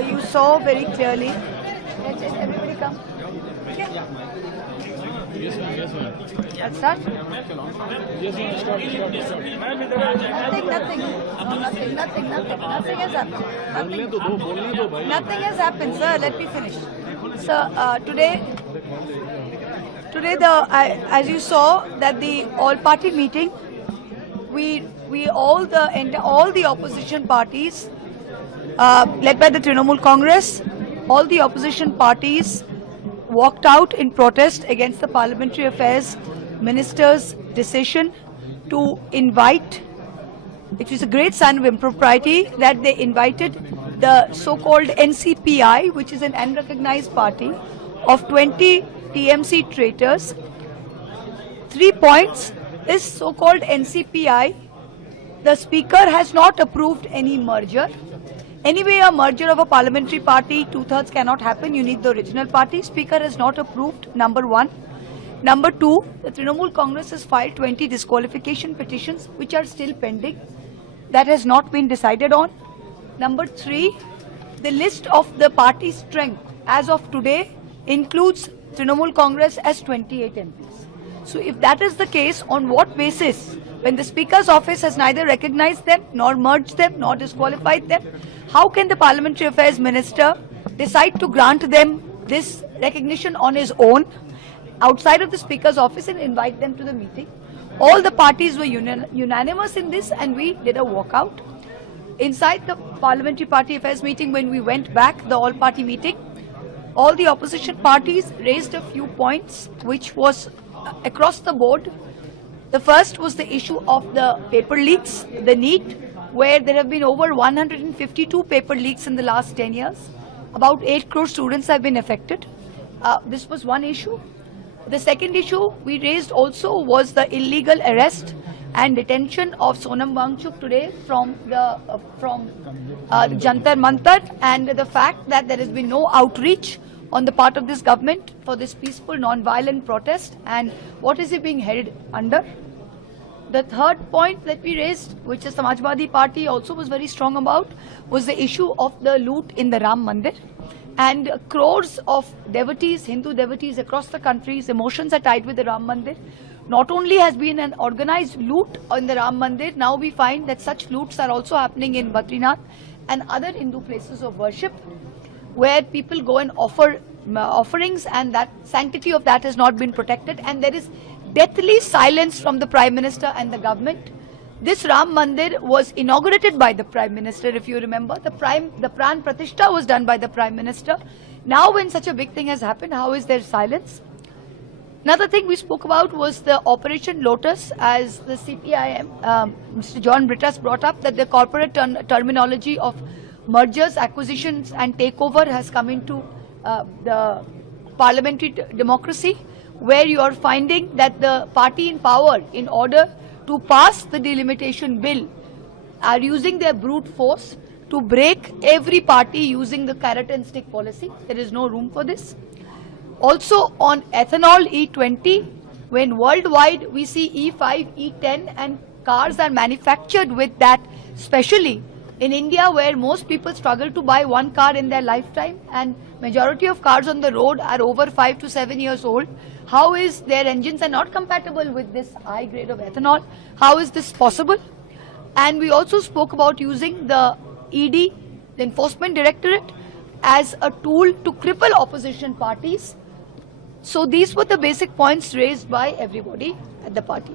you saw very clearly. Let's just everybody come. Yeah. Let's start. Nothing has happened. Nothing has happened, sir. Let me finish. Sir, today, as you saw, that the all-party meeting, all the opposition parties, led by the Trinamool Congress, all the opposition parties walked out in protest against the Parliamentary Affairs Minister's decision to invite, which is a great sign of impropriety, that they invited the so-called NCPI, which is an unrecognized party, of 20 TMC traitors. 3 points. This so-called NCPI, the Speaker has not approved any merger. Anyway, a merger of a parliamentary party, 2/3 cannot happen. You need the original party. Speaker has not approved, number one. Number two, the Trinamool Congress has filed 20 disqualification petitions, which are still pending. That has not been decided on. Number three, the list of the party strength as of today includes Trinamool Congress as 28 MPs. So if that is the case, on what basis, when the Speaker's office has neither recognized them, nor merged them, nor disqualified them, how can the Parliamentary Affairs Minister decide to grant them this recognition on his own, outside of the Speaker's office, and invite them to the meeting? All the parties were unanimous in this, and we did a walkout. Inside the Parliamentary Party Affairs meeting, when we went back, the all-party meeting, all the opposition parties raised a few points, which was across the board. The first was the issue of the paper leaks, the NEET, where there have been over 152 paper leaks in the last 10 years. About 8 crore students have been affected. This was one issue. The second issue we raised also was the illegal arrest and detention of Sonam Wangchuk today from Jantar Mantar, and the fact that there has been no outreach on the part of this government for this peaceful non-violent protest, and what is it being held under. The third point that we raised, which the Samajwadi Party also was very strong about, was the issue of the loot in the Ram Mandir. And crores of devotees, Hindu devotees across the country's emotions are tied with the Ram Mandir. Not only has been an organized loot in the Ram Mandir, now we find that such loots are also happening in Badrinath and other Hindu places of worship, where people go and offer offerings, and that sanctity of that has not been protected, and there is deathly silence from the Prime Minister and the government. This Ram Mandir was inaugurated by the Prime Minister, if you remember. The Pran Pratishtha was done by the Prime Minister. Now when such a big thing has happened, how is there silence? Another thing we spoke about was the Operation Lotus, as the CPIM, Mr. John Brittas brought up, that the corporate terminology of mergers, acquisitions and takeover has come into the parliamentary democracy, where you are finding that the party in power, in order to pass the delimitation bill, are using their brute force to break every party using the carrot and stick policy. There is no room for this. Also on ethanol E20, when worldwide we see E5, E10 and cars are manufactured with that, especially in India, where most people struggle to buy one car in their lifetime, and majority of cars on the road are over 5 to 7 years old. How is their engines are not compatible with this high grade of ethanol? How is this possible? And we also spoke about using the ED, the Enforcement Directorate, as a tool to cripple opposition parties. So these were the basic points raised by everybody at the party.